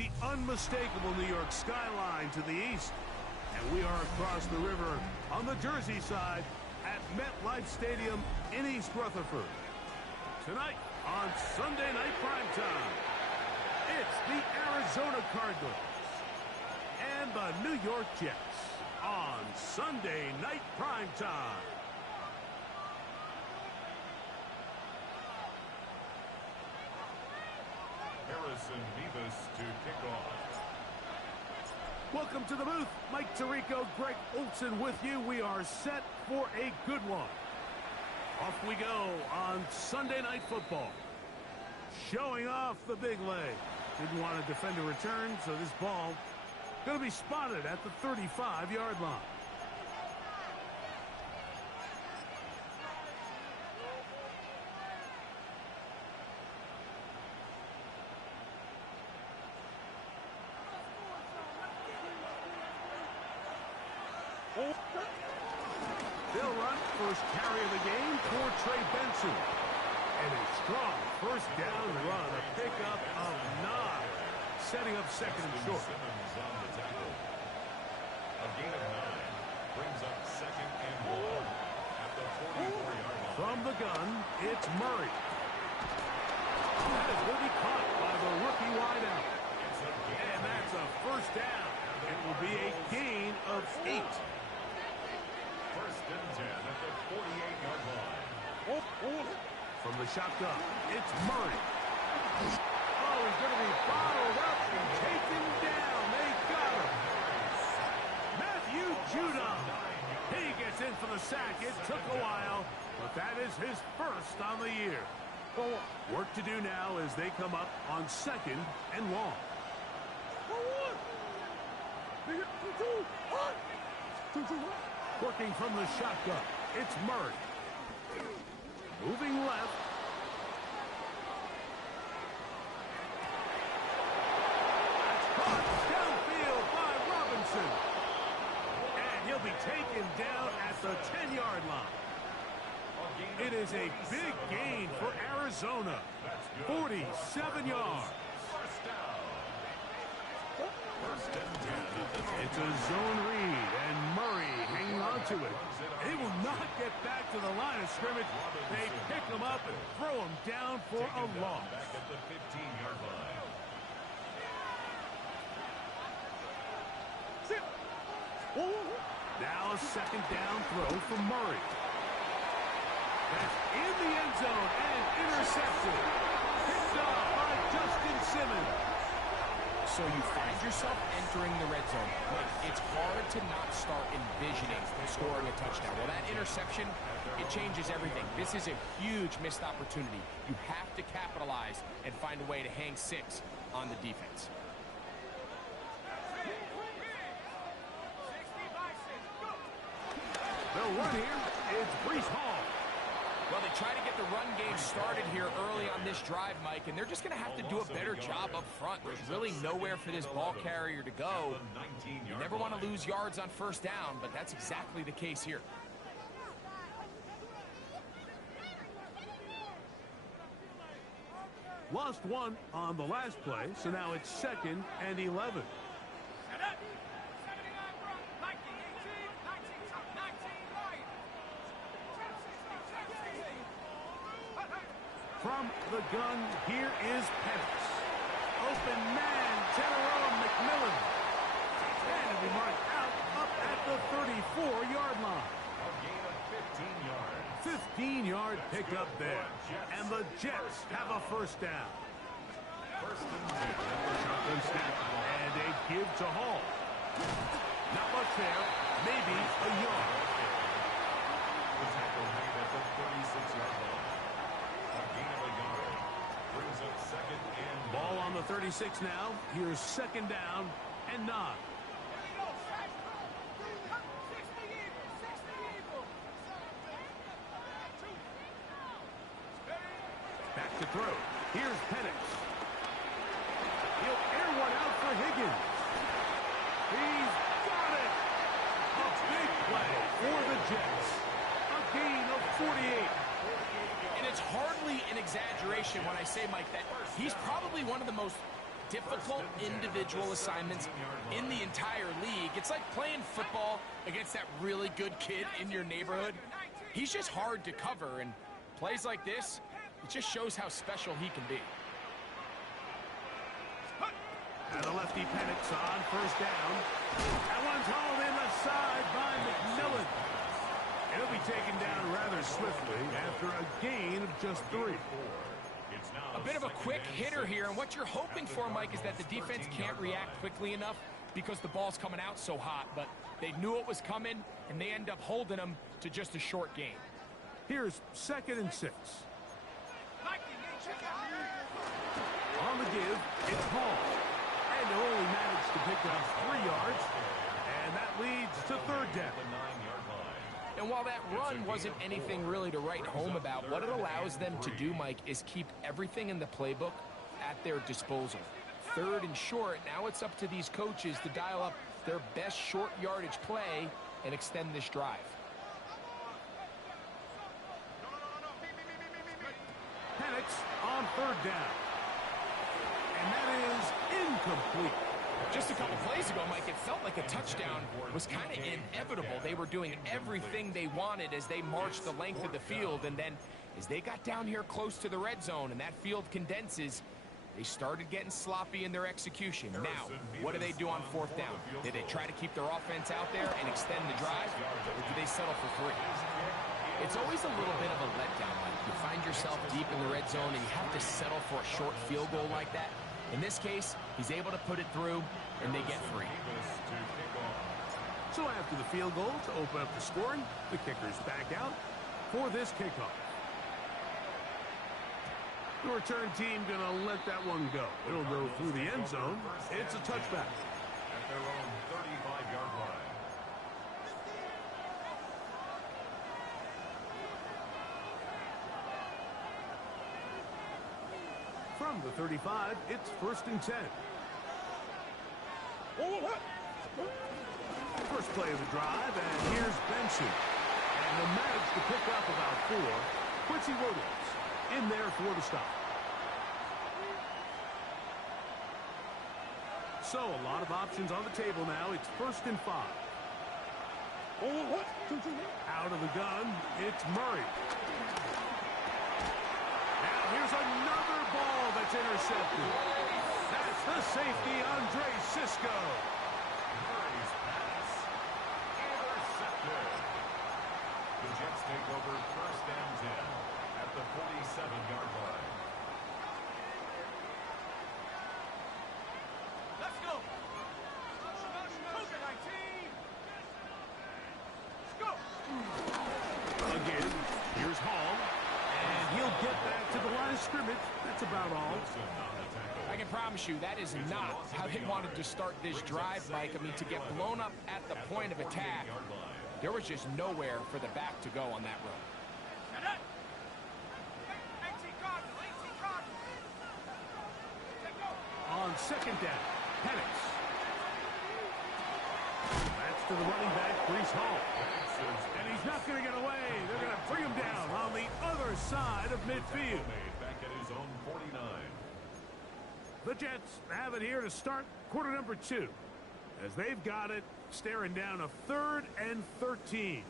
the unmistakable New York skyline to the east. And we are across the river on the Jersey side at MetLife Stadium in East Rutherford. Tonight on Sunday Night Primetime, it's the Arizona Cardinals and the New York Jets on Sunday Night Primetime. Harrison Mevis to kick off. Welcome to the booth. Mike Tirico, Greg Olson with you. We are set for a good one. Off we go on Sunday Night Football. Showing off the big leg. Didn't want to defend a return, so this ball going to be spotted at the 35-yard line. They'll run first carry of the game for Trey Benson. And a strong first down run, a pickup of 9, setting up second and short. Simmons on the tackle. A gain of 9 brings up second and 1 at the 44-yard line. From the gun, it's Murray. That is going to be caught by the rookie wideout. And that's a first down. It will be a gain of 8. First and 10 at the 48-yard line. From the shotgun, it's Murray. Oh, he's going to be bottled up and taken down. They got him. Matthew Judon. He gets in for the sack. It took a while, but that is his first on the year. Work to do now as they come up on second and long. Working from the shotgun, it's Murray. Moving left. That's caught downfield by Robinson. And he'll be taken down at the 10-yard line. It is a big gain for Arizona. 47 yards. It's a zone read, and Murray hanging on to it. He will not get back to the line of scrimmage. They pick him up and throw him down for a loss. Back at the 15-yard line. Now a second down throw for Murray. That's in the end zone and intercepted. Picked up by Justin Simmons. So you find yourself entering the red zone. It's hard to not start envisioning scoring a touchdown. Well, that interception, it changes everything. This is a huge missed opportunity. You have to capitalize and find a way to hang 6 on the defense. The run here is Breece Hall. Well, they try to get the run game started here early on this drive, Mike, and they're just going to have to do a better job up front. There's really nowhere for this ball carrier to go. You never want to lose yards on first down, but that's exactly the case here. Lost 1 on the last play, so now it's second and 11. From the gun, here is Penix. Open man, Tyrone McMillan. And it'll be marked out up at the 34-yard line. A gain of 15 yards. 15-yard pickup there. And the Jets have a first down. First and 10. Shotgun snap and a give to Hall. Not much there. Maybe a yard. The tackle made at the 36-yard line. A gain of a yard brings up second and Ball on the 36 now. Here's second down and 9. Back to throw. Here's Penix. He'll air one out for Higgins. He's got it. A big play for the Jets. A gain of 48. And it's hardly an exaggeration when I say, Mike, that he's probably one of the most difficult individual assignments in the entire league. It's like playing football against that really good kid in your neighborhood. He's just hard to cover, and plays like this, it just shows how special he can be. And the lefty Penix on first down. That one's hauled in the side by McMillan. It'll be taken down rather swiftly after a gain of just 3. A bit of a quick hitter here, and what you're hoping for, Mike, is that the defense can't react quickly enough because the ball's coming out so hot, but they knew it was coming, and they end up holding them to just a short gain. Here's 2nd and 6. On the give, it's Hall. And they only managed to pick up 3 yards, and that leads to 3rd down. And while that run wasn't anything really to write home about, what it allows them to do, Mike, is keep everything in the playbook at their disposal. 3rd and short, now it's up to these coaches to dial up their best short yardage play and extend this drive. Penix on 3rd down. And that is incomplete. Just a couple plays ago, Mike, it felt like a touchdown was kind of inevitable. They were doing everything they wanted as they marched the length of the field, and then as they got down here close to the red zone and that field condenses, they started getting sloppy in their execution. Now, what do they do on 4th down? Did they try to keep their offense out there and extend the drive, or do they settle for 3? It's always a little bit of a letdown, Mike. You find yourself deep in the red zone and you have to settle for a short field goal like that. In this case, he's able to put it through, and they get 3. So after the field goal to open up the scoring, the kicker's back out for this kickoff. The return team going to let that one go. It'll go through the end zone. It's a touchback. At their own 35-yard line. From the 35, it's 1st and 10. First play of the drive, and here's Benson. And he'll manage to pick up about 4. Quincy Williams in there for the stop. So a lot of options on the table now. It's 1st and 5. Out of the gun, it's Murray. Now here's another ball that's intercepted. That's the safety, Andre Cisco. Murray's pass. Intercepted. The Jets take over 1st and 10 at the 47-yard line. Let's go. Again, here's Hall. And he'll get back to the line of scrimmage. That's about all. I can promise you that is not how they wanted to start this drive, Mike. I mean, to get blown up at the point of attack, there was just nowhere for the back to go on that run. On 2nd down, Penix. That's to the running back, Breece Hall. And he's not going to get away. They're going to bring him down on the other side of midfield. Back at his own 49. The Jets have it here to start quarter number 2. As they've got it, staring down a 3rd and 13.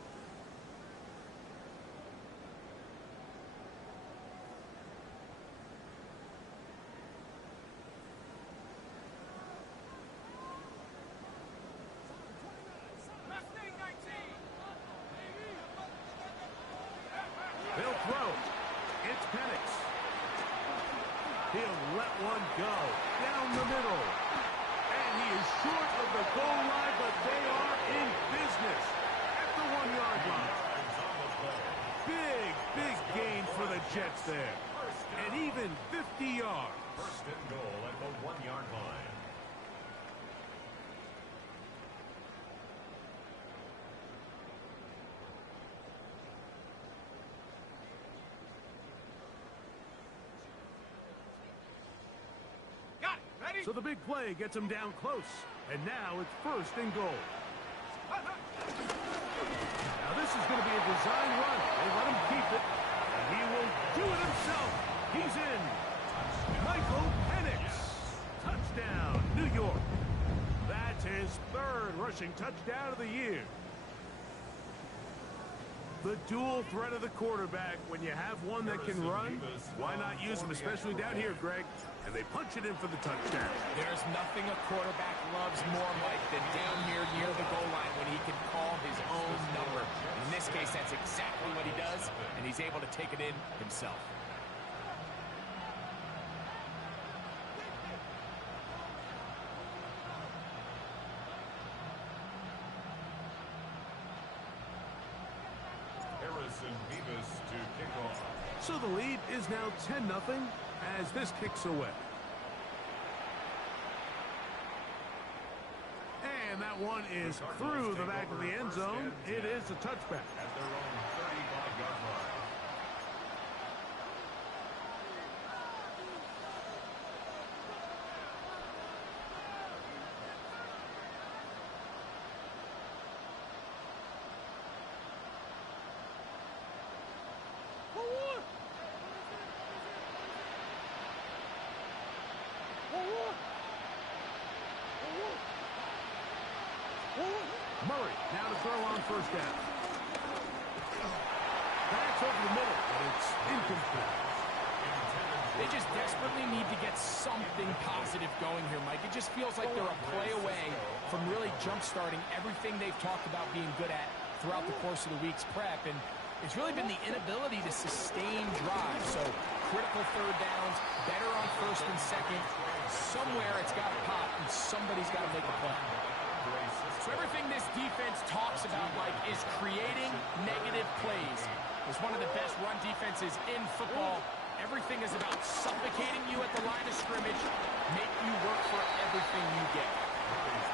They'll throw. It's Penix. He'll let one go down the middle. And he is short of the goal line, but they are in business at the 1-yard line. Big gain for the Jets there. And even 50 yards. 1st and goal at the 1-yard line. So the big play gets him down close. And now it's 1st and goal. Now this is going to be a design run. They let him keep it. And he will do it himself. He's in. Michael Penix. Touchdown. rushing touchdown of the year. The dual threat of the quarterback. When you have one that can run, why not use him, especially down here, Greg? And they punch it in for the touchdown. There's nothing a quarterback loves more, Mike, than down here near the goal line when he can call his own number. In this case, that's exactly what he does, and he's able to take it in himself. Harrison Bevis to kick off. So the lead is now 10-0 as this kicks away. And that one is through the back of the end zone. It is a touchback. At their own 35-yard line. Murray now to throw on first down. That's over the middle, but it's incomplete. They just desperately need to get something positive going here, Mike. It just feels like they're a play away from really jump-starting everything they've talked about being good at throughout the course of the week's prep. And it's really been the inability to sustain drives. So critical third downs, better on first and second. Somewhere it's got to pop, and somebody's got to make a play. So everything this defense talks about, Mike, is creating negative plays. It's one of the best run defenses in football. Everything is about suffocating you at the line of scrimmage, make you work for everything you get.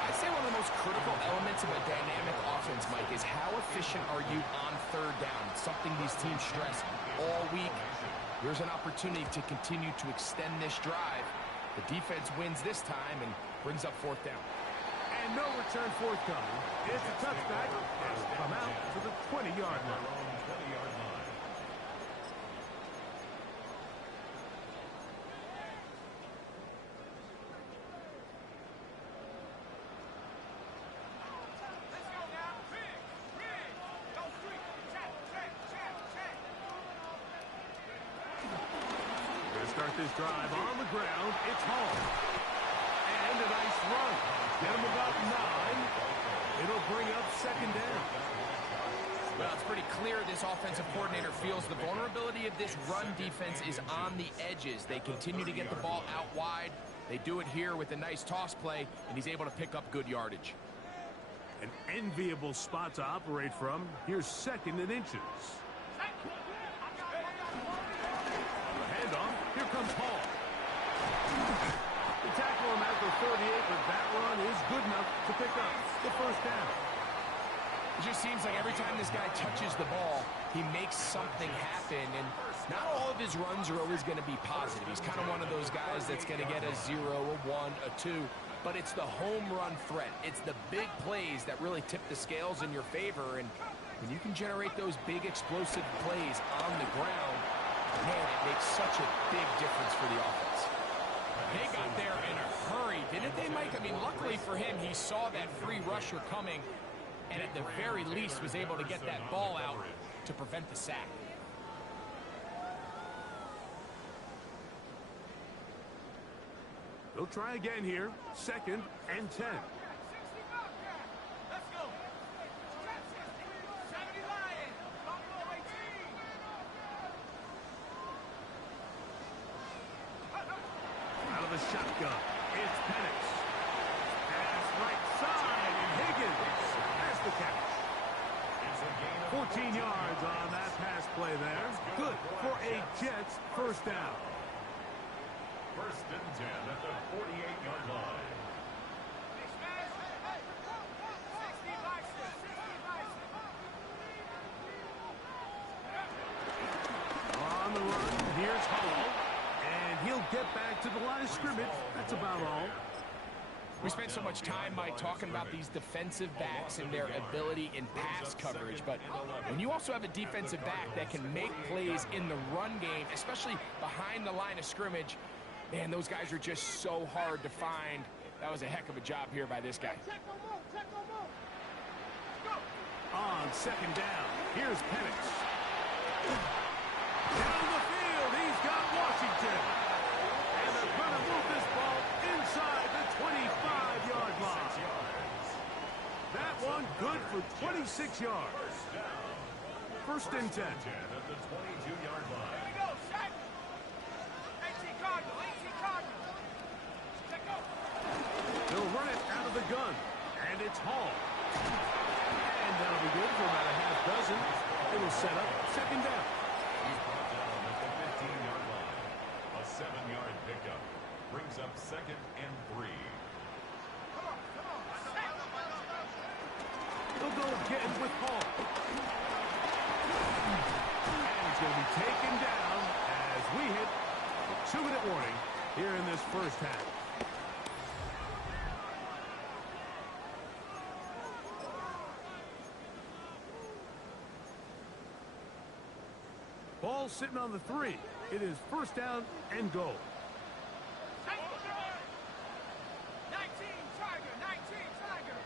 I'd say one of the most critical elements of a dynamic offense, Mike, is how efficient are you on third down? It's something these teams stress all week. Here's an opportunity to continue to extend this drive. The defense wins this time and brings up fourth down. And no return forthcoming. It's a touchback, and will come out to the 20-yard line. Start this drive on the ground. It's Hall. And a nice run. Get him about 9. It'll bring up second down. Well, it's pretty clear this offensive coordinator feels the vulnerability of this run defense is on the edges. They continue to get the ball out wide. They do it here with a nice toss play, and he's able to pick up good yardage. An enviable spot to operate from. Here's second and inches. Handoff. Here comes Hall. The tackle him at the 38, but that run is good enough to pick up the first down. It just seems like every time this guy touches the ball, he makes something happen, and not all of his runs are always going to be positive. He's kind of one of those guys that's going to get a 0, a 1, a 2, but it's the home run threat. It's the big plays that really tip the scales in your favor, and when you can generate those big explosive plays on the ground, man, it makes such a big difference for the offense. They got there in a hurry, didn't they, Mike? I mean, luckily for him, he saw that free rusher coming, and at the very least was able to get that ball out to prevent the sack. They'll try again here. Second and 10. Out of the shotgun, it's Penix. Pass right side, and Higgins has the catch. 14 yards on that pass play there. Good for a Jets first down. First and 10 at the 48-yard line. On the run, here's Hall. And he'll get back to the line of scrimmage. That's about all. We spent so much time, Mike, talking about these defensive backs and their ability in pass coverage, but when you also have a defensive back that can make plays in the run game, especially behind the line of scrimmage, man, those guys are just so hard to find That was a heck of a job here by this guy. On second down, here's Penix. Down the field, he's got Washington. And they're going to move this ball inside the 25-yard line. That one good for 26 yards. First and 10. At the 22-yard line. Here we go, set. 18 Cardinal, 18 Cardinal. Check go. They'll run it out of the gun, and it's Hall. And that'll be good for about a half dozen. It'll set up second down. He's brought down at the 15-yard line. A 7-yard pickup brings up second and 3. They'll go again with Hall. And he's going to be taken down as we hit the 2-minute warning here in this first half. Ball sitting on the 3. It is first down and goal. 19 Tiger, 19 Tiger.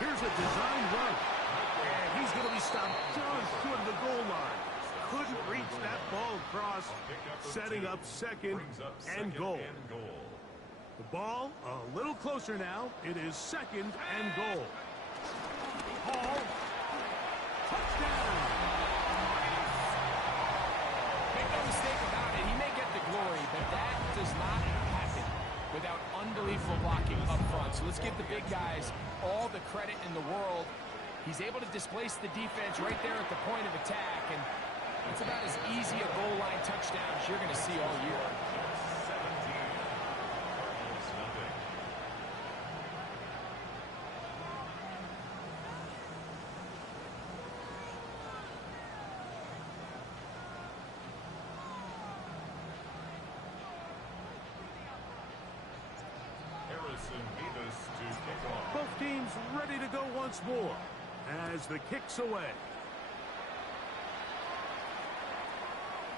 Here's a design run. And he's going to be stopped just short of the goal line. Couldn't reach that ball across, setting up second and goal. The ball a little closer now. It is second and goal. Hall. Touchdown. Make no mistake about it, he may get the glory, but that does not happen without unbelievable blocking up front. So let's give the big guys all the credit in the world. He's able to displace the defense right there at the point of attack, and it's about as easy a goal line touchdown as you're going to see all year. 17. Cardinals nothing. Harrison Davis to kick off. Both teams ready to go once more as the kick's away.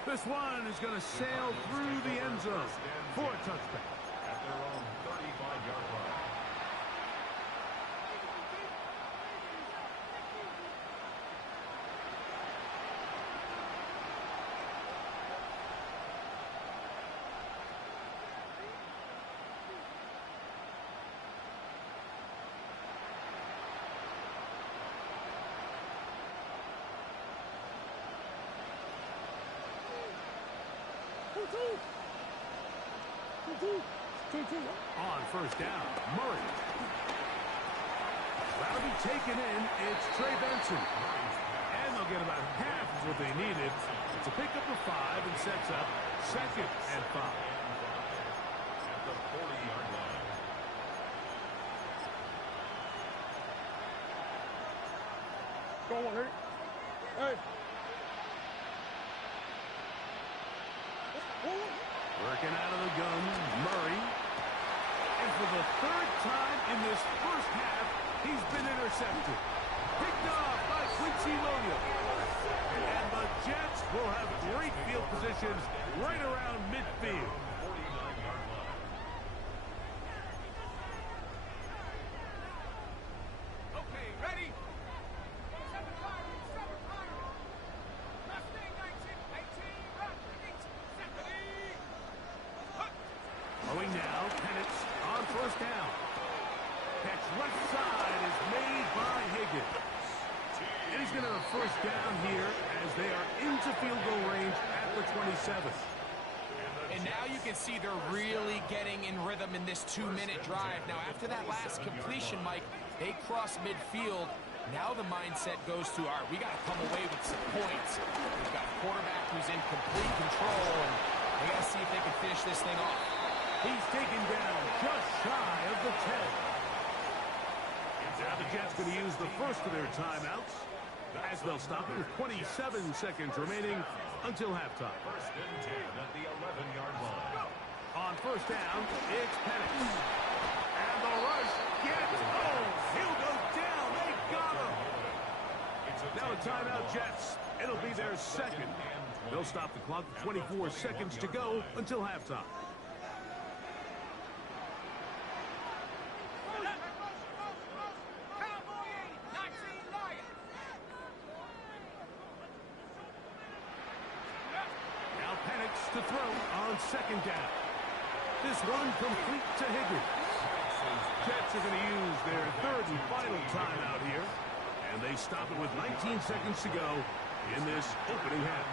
This one is going to sail through the end zone for a touchback. At their own 35-yard line. On first down, Murray. That'll be taken in. It's Trey Benson. And they'll get about half of what they needed. It's a pickup of 5 and sets up second and 5. At the 40-yard line. Go on, Eric. Hey. Working out of the gun, Murray. And for the third time in this first half, he's been intercepted. Picked off by Quincy Williams. And the Jets will have great field position right around midfield. 49-yard line. Okay, ready? 7 Cardinal, 7 Cardinal. Last thing, 19, 18, run, 8, 70. Throwing now, Penix on first down. Catch left side is made by Higgins. And he's going to have first down here as they are into field goal range at the 27. And now you can see they're really getting in rhythm in this 2-minute drive. Now, after that last completion, Mike, they cross midfield. Now the mindset goes to, all right, we got to come away with some points. We've got a quarterback who's in complete control, and we got to see if they can finish this thing off. He's taken down just shy of the 10. Now the Jets going to use the first of their timeouts as they'll stop it with 27 seconds remaining until halftime. First and 10 at the 11-yard line. On first down, it's Penix. And the rush gets home. He'll go down. They got him. Now a timeout, Jets. It'll be their second. They'll stop the clock with 24 seconds to go until halftime. Now Penix to throw on second down. This one complete to Higgins. Jets are going to use their third and final timeout here. And they stop it with 19 seconds to go in this opening half.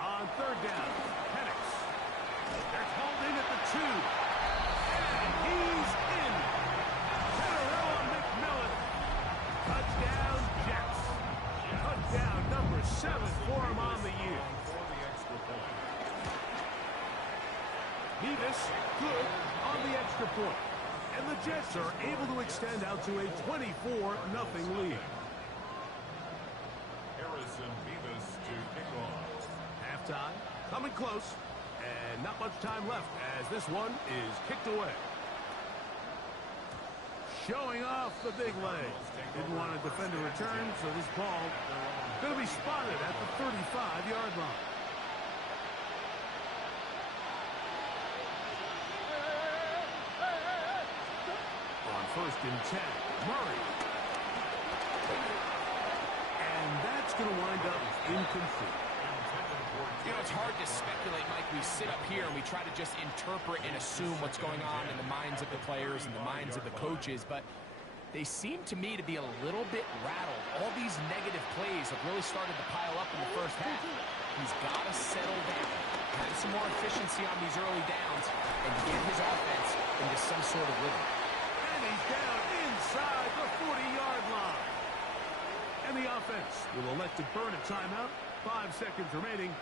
On third down, Penix. They're called in at the 2. And he's in. General McMillan. Touchdown, Jets. Touchdown number 7 for him on the year. Nevis, good on the extra point. And the Jets are able to extend out to a 24-0 lead. Harrison Nevis to kick off. Halftime, coming close, and not much time left as this one is kicked away. Showing off the big leg. Didn't want to defend a return, so this ball going to be spotted at the 35-yard line. First and 10, Murray. And that's going to wind up incomplete. You know, it's hard to speculate, Mike. We sit up here and we try to just interpret and assume what's going on in the minds of the players and the minds of the coaches, but they seem to me to be a little bit rattled. All these negative plays have really started to pile up in the first half. He's got to settle down, have some more efficiency on these early downs, and get his offense into some sort of rhythm. He's down inside the 40-yard line. And the offense will elect to burn a timeout. 5 seconds remaining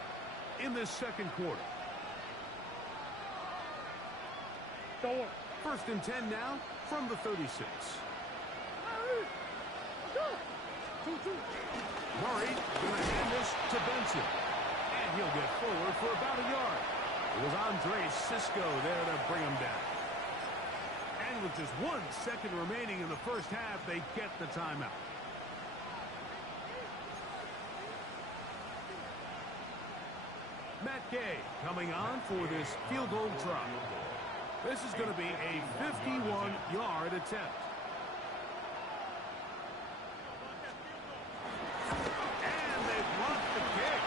in this second quarter. First and 10 now from the 36. Murray going to hand this to Benson. And he'll get forward for about a yard. It was Andre Cisco there to bring him down. And with just 1 second remaining in the first half, they get the timeout. Matt Gay coming on for this field goal try. This is going to be a 51-yard attempt. And they blocked the kick.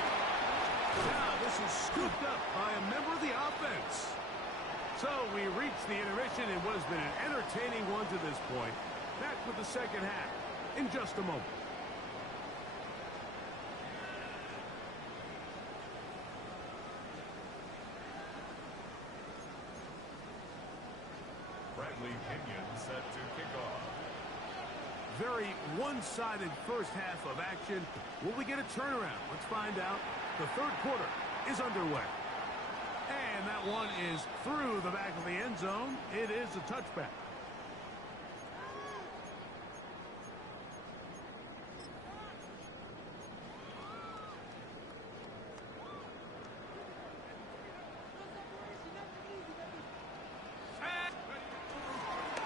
Now this is scooped up by a member of the offense. So we reach the intermission in what has been an entertaining one to this point. Back with the second half in just a moment. Bradley Pinion set to kick off. Very one-sided first half of action. Will we get a turnaround? Let's find out. The third quarter is underway. And that one is through the back of the end zone. It is a touchback.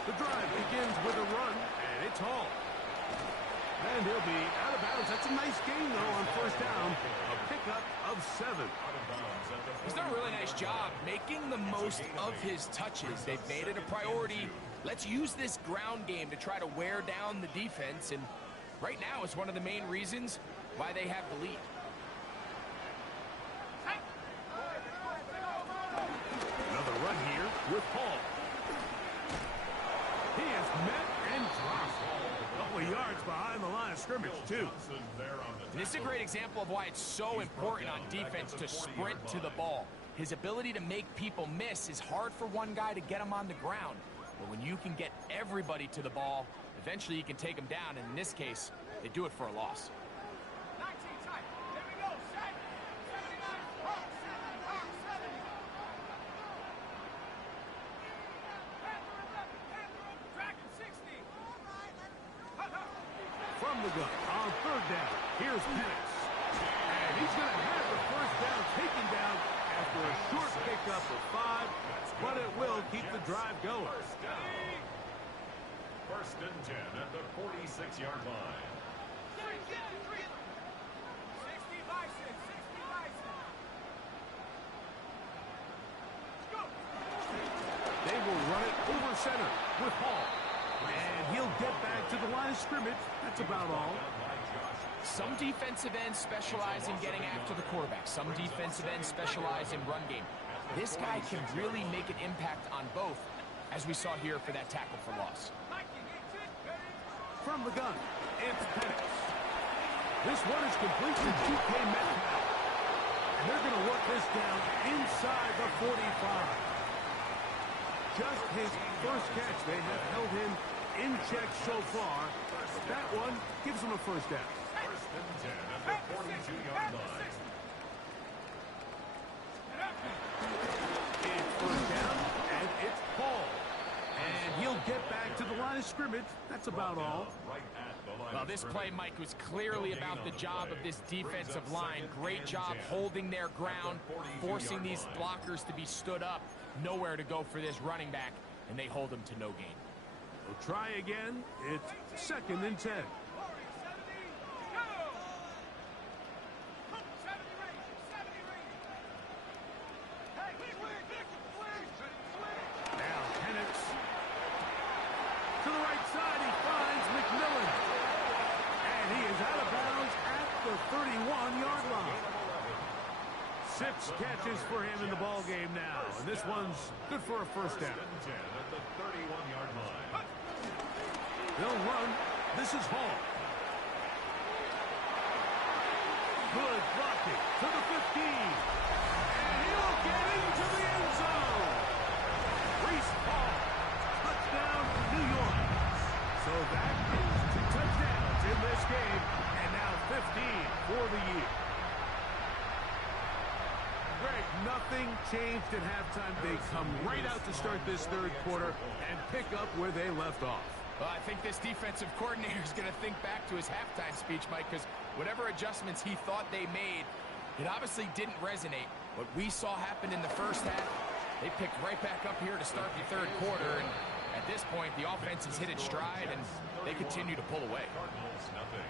The drive begins with a run, and it's Hall. And he'll be out of bounds. That's a nice gain, though, on first down. A pickup of 7. He's done a really nice job making the most of his touches. They've made it a priority. Let's use this ground game to try to wear down the defense. And right now, it's one of the main reasons why they have the lead. Another run here with Hall. He is met and dropped. A couple of yards behind the line of scrimmage, too. This is a great example of why it's so important on defense to sprint to the ball. His ability to make people miss is hard for one guy to get him on the ground. But when you can get everybody to the ball, eventually you can take them down. And in this case, they do it for a loss. 19 tight. Here we go. Set. 79. Hawk 7. Hawk 7. Panther 11. Panther up. Dragon 60. From the gun on third down. Here's Penix. And he's going to have the first down taken down after a short pickup of 5. But it will keep the drive going. First 10 at the 46-yard line. 60 bison, 60 bison. Go. They will run it over center with Hall. And he'll get back to the line of scrimmage. That's about all. Some defensive ends specialize in getting after the quarterback. Some defensive ends specialize in run game. This guy can really make an impact on both, as we saw here for that tackle for loss. From the gun, it's Penix. This one is complete to DK Metcalf. And they're going to work this down inside the 45. Just his first catch. They have held him in check so far. That one gives him a first down. First and 10 at the 42-yard line. It's first down, and it's Paul. And he'll get back to the line of scrimmage. That's about all. Right at the line Well, of this scrimmage. play, Mike, was clearly about the job of this defensive line. Great job holding their ground, forcing these blockers to be stood up. Nowhere to go for this running back, and they hold him to no gain. We'll try again. It's second and 10. Now Penix. To the right side, he finds McMillan. And he is out of bounds at the 31-yard line. 6 catches for him in the ball game now. And this one's good for a first down. First and 10 at the 31-yard line. They'll run. This is Hall. Good blocking to the 15. And he'll get into the end zone. Breece Hall. Touchdown, New York. So that is 2 touchdowns in this game. And now 15 for the year. Greg, nothing changed at halftime. They come right out to start this third quarter and pick up where they left off. Well, I think this defensive coordinator is going to think back to his halftime speech, Mike, because whatever adjustments he thought they made, it obviously didn't resonate. What we saw happen in the first half, they picked right back up here to start the third quarter, and at this point, the offense has hit its stride, and they continue to pull away. Cardinals, nothing.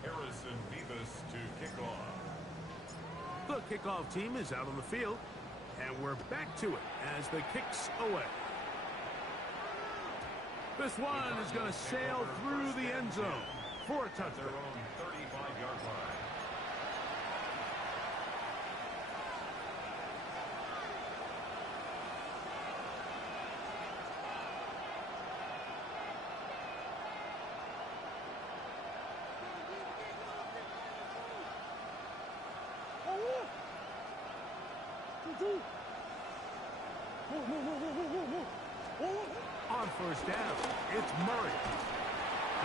Harrison Beavis to kick off. The kickoff team is out on the field, and we're back to it as the kick's away. This one is going to sail through the end zone for a At their touchdown. own 35-yard line. On first down, it's Murray.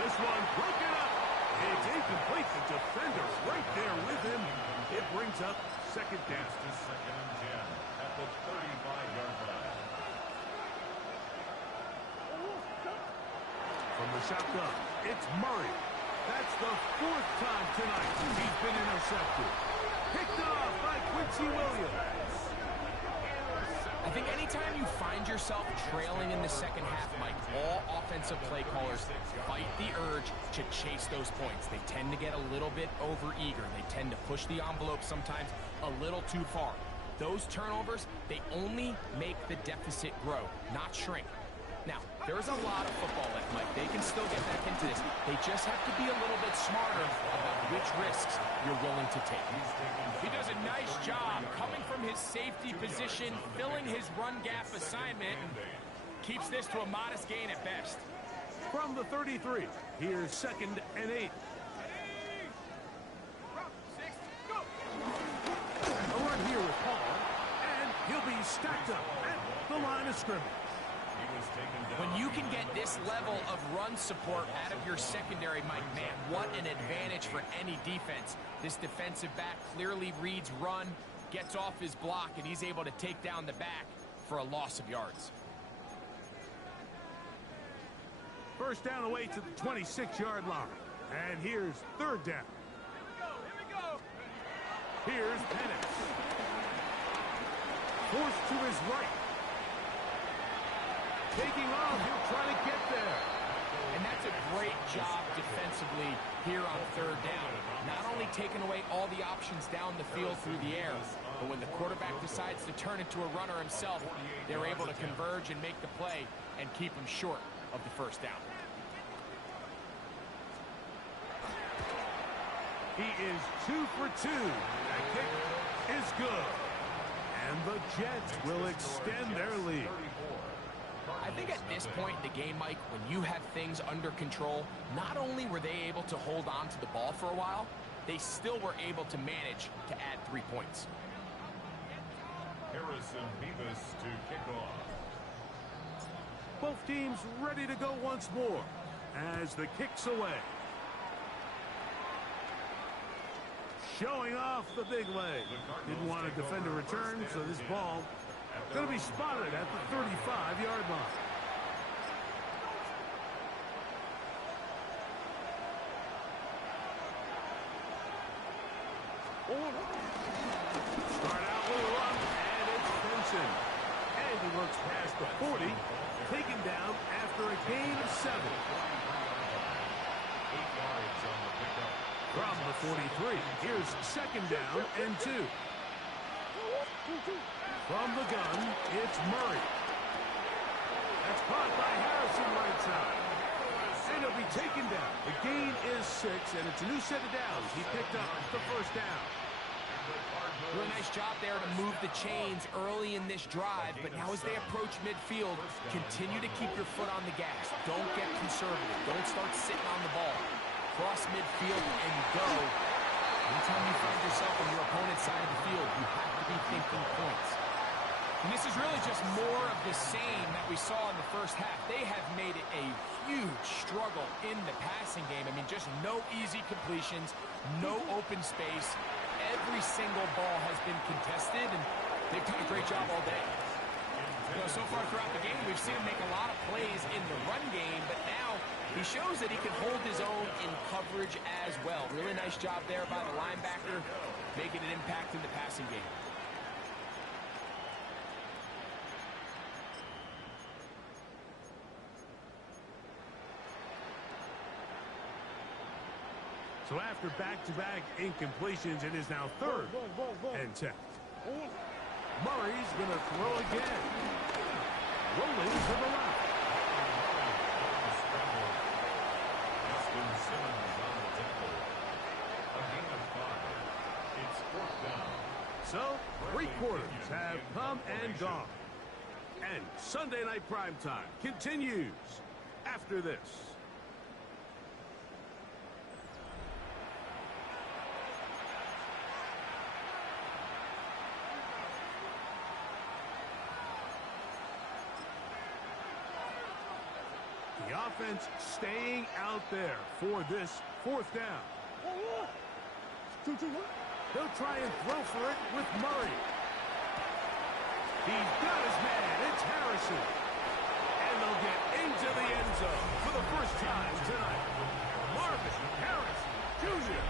This one broken up. It's incomplete. The defender right there with him. It brings up second down. To second and 10 at the 35-yard line. From the shotgun, it's Murray. That's the 4th time tonight he's been intercepted. Picked off by Quincy Williams. I think anytime you find yourself trailing in the second half, Mike, all offensive play callers fight the urge to chase those points. They tend to get a little bit overeager. They tend to push the envelope sometimes a little too far. Those turnovers, they only make the deficit grow, not shrink. Now, there's a lot of football left, Mike. They can still get back into this. They just have to be a little bit smarter about which risks you're willing to take. He does a nice job coming from his safety position, filling his run gap assignment, and keeps this to a modest gain at best. From the 33, here's second and 8. A run here with Paul, and he'll be stacked up at the line of scrimmage. When you can get this level of run support out of your secondary, Mike, man, what an advantage for any defense. This defensive back clearly reads run, gets off his block, and he's able to take down the back for a loss of yards. First down away to the 26-yard line. And here's third down. Here we go. Here's Penix. forced to his right. Taking off, he'll try to get there. And that's a great job defensively here on third down. Not only taking away all the options down the field through the air, but when the quarterback decides to turn into a runner himself, they're able to converge and make the play and keep him short of the first down. He is 2 for 2. That kick is good. And the Jets will extend their lead. I think at this point in the game, Mike, when you have things under control, not only were they able to hold on to the ball for a while, they still were able to manage to add 3 points. Harrison Bevis to kick off. Both teams ready to go once more as the kick's away. Showing off the big leg. Didn't want to defend a return, so this ball going to be spotted at the 35-yard line. Start out with a run, and it's Benson. And he looks past the 40, taken down after a gain of 7. 8 yards on the pickup. From the 43, here's second down and 2. From the gun, it's Murray. That's caught by Harrison right side. And he'll be taken down. The gain is 6, and it's a new set of downs. He picked up the first down. Really nice job there to move the chains early in this drive, but now as they approach midfield, continue to keep your foot on the gas. Don't get conservative. Don't start sitting on the ball. Cross midfield and go. Anytime you find yourself on your opponent's side of the field, you have to be thinking points. And this is really just more of the same that we saw in the first half. They have made it a huge struggle in the passing game. I mean, just no easy completions, no open space. Every single ball has been contested, and they've done a great job all day. You know, so far throughout the game, we've seen him make a lot of plays in the run game, but now he shows that he can hold his own in coverage as well. Really nice job there by the linebacker, making an impact in the passing game. So after back-to-back incompletions, it is now 3rd and 10. Murray's going to throw again. Rolling to the left. Justin Simmons on the tackle. A gain of 5. It's 4th down. So, 3 quarters have come and gone. And Sunday Night Primetime continues after this. The offense staying out there for this 4th down. He'll try and throw for it with Murray. He's got his man. It's Harrison. And they'll get into the end zone for the first time tonight. Marvin Harrison Jr.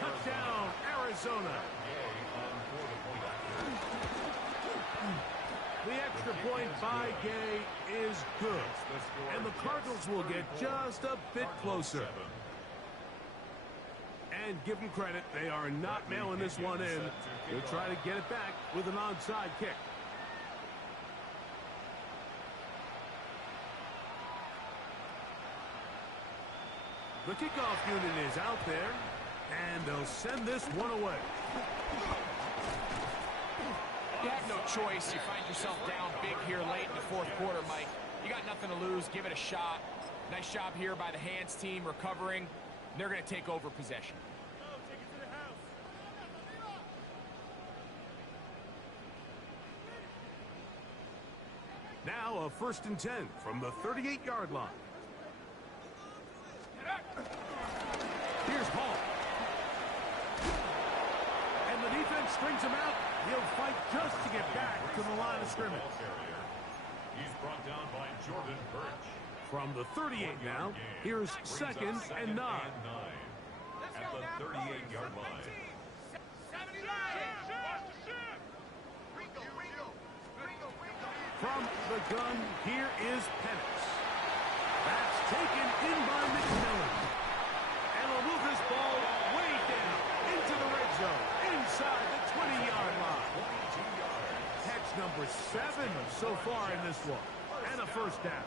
Touchdown, Arizona. The extra point by Gay is good. And the Cardinals will get just a bit closer. And give them credit, they are not mailing this one in. They'll try to get it back with an onside kick. The kickoff unit is out there, and they'll send this one away. You have no choice. You find yourself down big here late in the 4th quarter, Mike. You got nothing to lose. Give it a shot. Nice job here by the hands team recovering. They're going to take over possession. Take it to the house. Now a 1st and 10 from the 38-yard line. Here's Hall. And the defense strings him out. He'll fight just to get back to the line of scrimmage. He's brought down by Jordan Birch. From the 38 now, here's 2nd and 9. At the 38-yard line. From the gun, here is Penix. That's taken in by McMillan. And he'll move this ball way down into the red zone, inside the 20-yard line. Catch number 7 so far in this one. And a first down.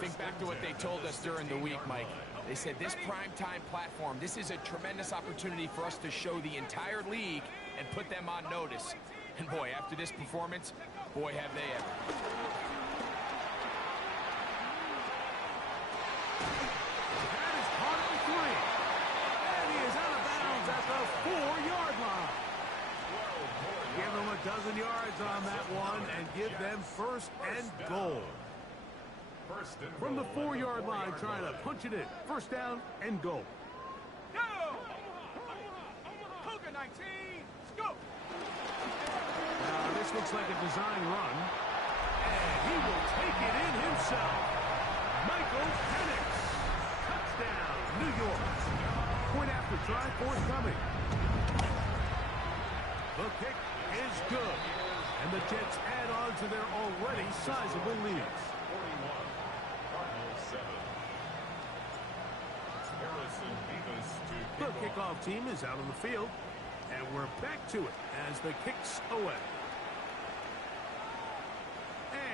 Think back to what they told us during the week, Mike. They said this primetime platform, this is a tremendous opportunity for us to show the entire league and put them on notice. And boy, after this performance, boy, have they ever. That is caught at the 3. And he is out of bounds at the 4-yard line. Give them a dozen yards on that one and give them first and goal. From the 4-yard line, trying to punch it in. First down and goal. Go! Cougar 19, go! Now, this looks like a design run. And he will take it in himself. Michael Penix. Touchdown, New York. Point after try, forthcoming. The kick is good. And the Jets add on to their already sizable lead. 41, Cardinals 7. Harrison Beavis to The kick off. kickoff team is out on the field. And we're back to it as the kick's away.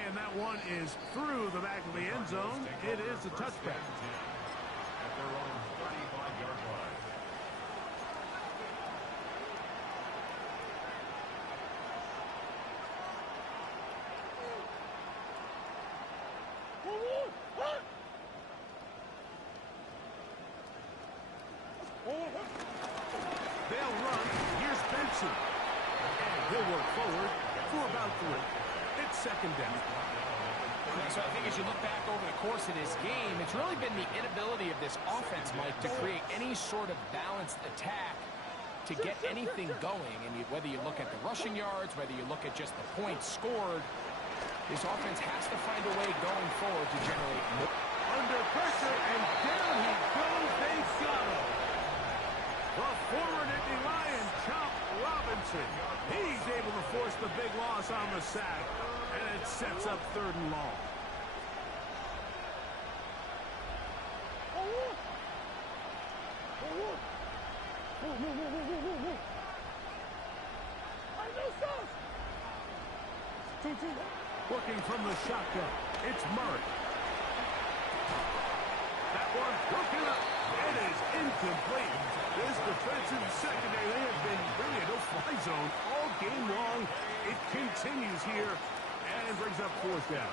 And that one is through the back of the end zone. It is a touchback. At their own 35-yard line. They'll run. Here's Benson. And he'll work forward for about 3. It's second down. So I think as you look back over the course of this game, it's really been the inability of this offense, Mike, to create any sort of balanced attack to get anything going. And whether you look at the rushing yards, whether you look at just the points scored, this offense has to find a way going forward to generate more. Under pressure, and down he goes. They got him. The former Nittany Lion, Chop Robinson. He's able to force the big loss on the sack. And it sets up 3rd and long. Working from the shotgun, it's Murray. That one broken up. It is incomplete. This defensive secondary, they have been bringing a no-fly zone all game long. It continues here and brings up 4th down.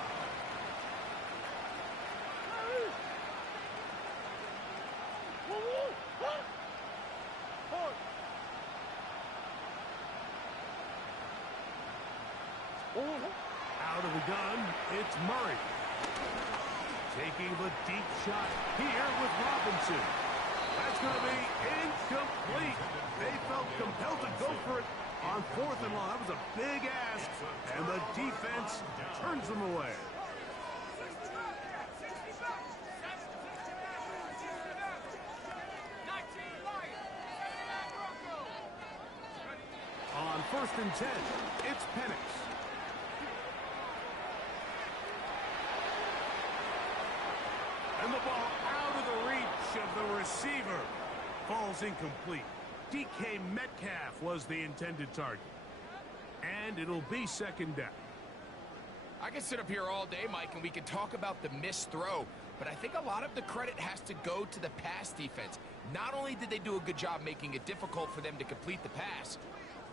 Out of the gun, it's Murray. Taking the deep shot here with Robinson. That's going to be incomplete. They felt compelled to go for it on 4th and long. That was a big ask, and the defense turns them away. On 1st and 10, it's Penix. And the ball out of the reach of the receiver. Falls incomplete. DK Metcalf was the intended target. And it'll be 2nd down. I can sit up here all day, Mike, and we can talk about the missed throw, but I think a lot of the credit has to go to the pass defense. Not only did they do a good job making it difficult for them to complete the pass,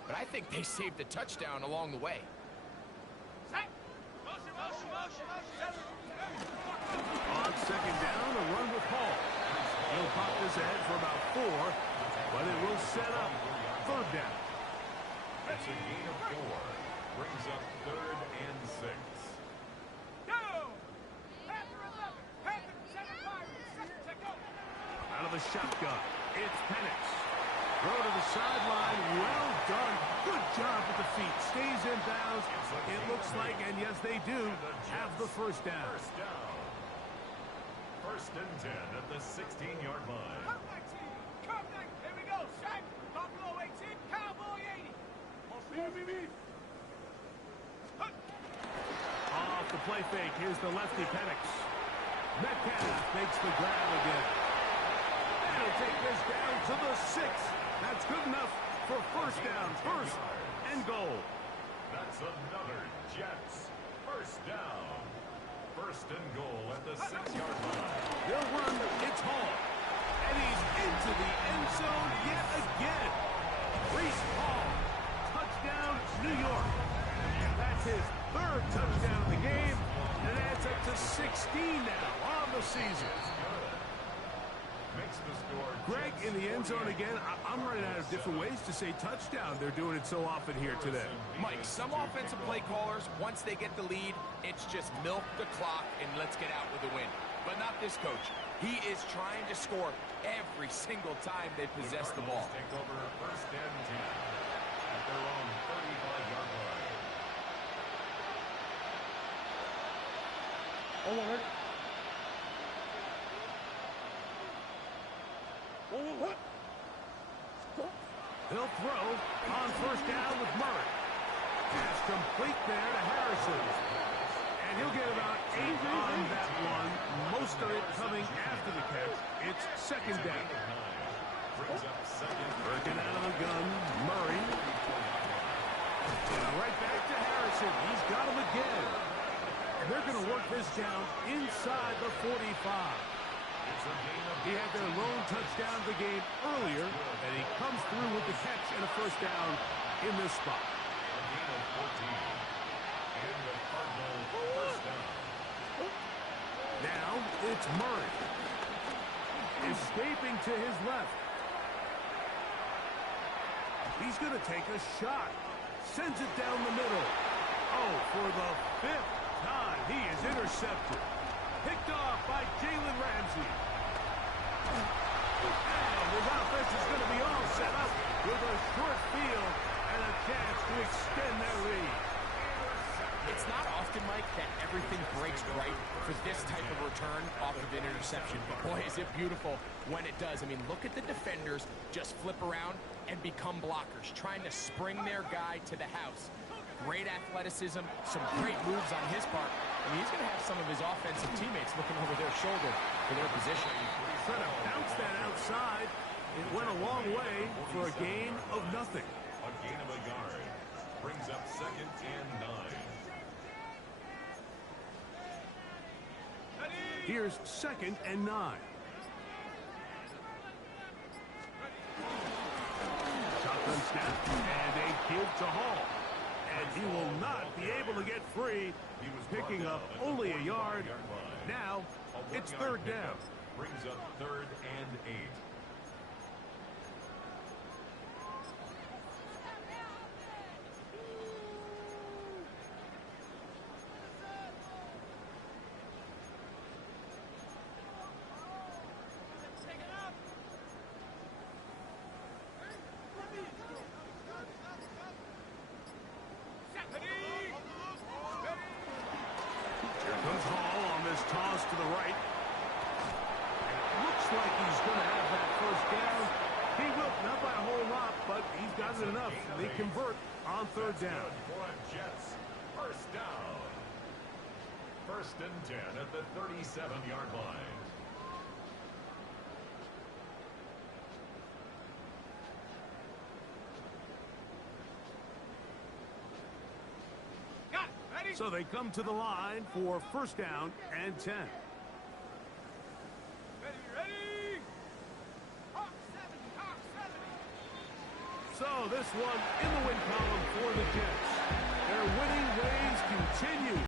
but I think they saved the touchdown along the way. On 2nd down, a run with Hall. He'll pop this ahead for about 4, but it will set up 3rd down. That's a gain of 4. Brings up 3rd and 6. Out of the shotgun, it's Penix. Throw to the sideline, well done. Good job with the feet. Stays in bounds. It looks like, and yes, they do, have the 1st down. 1st and 10 at the 16-yard line. Here we go. Shaq. Buffalo 18. Cowboy 80. off the play fake. Here's the lefty Penix. Metcalf makes the grab again. And he'll take this down to the 6. That's good enough for first down. First and goal. That's another Jets first down. First and goal at the 6-yard line. They'll run. It's Hall. And he's into the end zone yet again. Breece Hall. Touchdown, New York. That's his 3rd touchdown of the game. And it adds up to 16 now on the season. Makes the score. Greg, in the end zone again. I'm running out of different ways to say touchdown. They're doing it so often here today. Mike, some offensive play callers, once they get the lead, it's just milk the clock and let's get out with a win. But not this coach. He is trying to score every single time they possess the ball. Take over first and 10 at their own 35-yard line. He'll throw on first down with Murray. Pass complete there to Harrison. And he'll get about 8 on that one. Most of it coming after the catch. It's second down. Brings up second. Working out of the gun, Murray. And right back to Harrison. He's got him again. And they're going to work this down inside the 45. He had their lone touchdown of the game earlier, and he comes through with the catch and a first down in this spot. A gain of 14. And the Cardinal first down. Now it's Murray. Escaping to his left. He's going to take a shot. Sends it down the middle. Oh, for the 5th time, he is intercepted. Picked off by Jalen Ramsey. And his offense is going to be all set up with a short field and a chance to extend their lead. It's not often, Mike, that everything breaks right for this type of return off of an interception. But boy, is it beautiful when it does. I mean, look at the defenders just flip around and become blockers, trying to spring their guy to the house. Great athleticism, some great moves on his part. I mean, he's going to have some of his offensive teammates looking over their shoulder for their position. Trying to bounce that outside. It went a long way for a gain of nothing. A gain of a yard. Brings up second and 9. Here's second and 9. Shotgun snap and a give to Hall. And he will not be able to get free. He was picking up only a yard. Now it's third down. Brings up third and 8. Here comes Hall on this toss to the right. Looks like he's going to have that first down. He will, not by a whole lot, but he's got it enough. They convert on third down. For Jets, first down. First and 10 at the 37-yard line. Got it. Ready? So they come to the line for first down and 10. Ready? Hawk 70. So this one in the win column for the Jets. Their winning ways continue.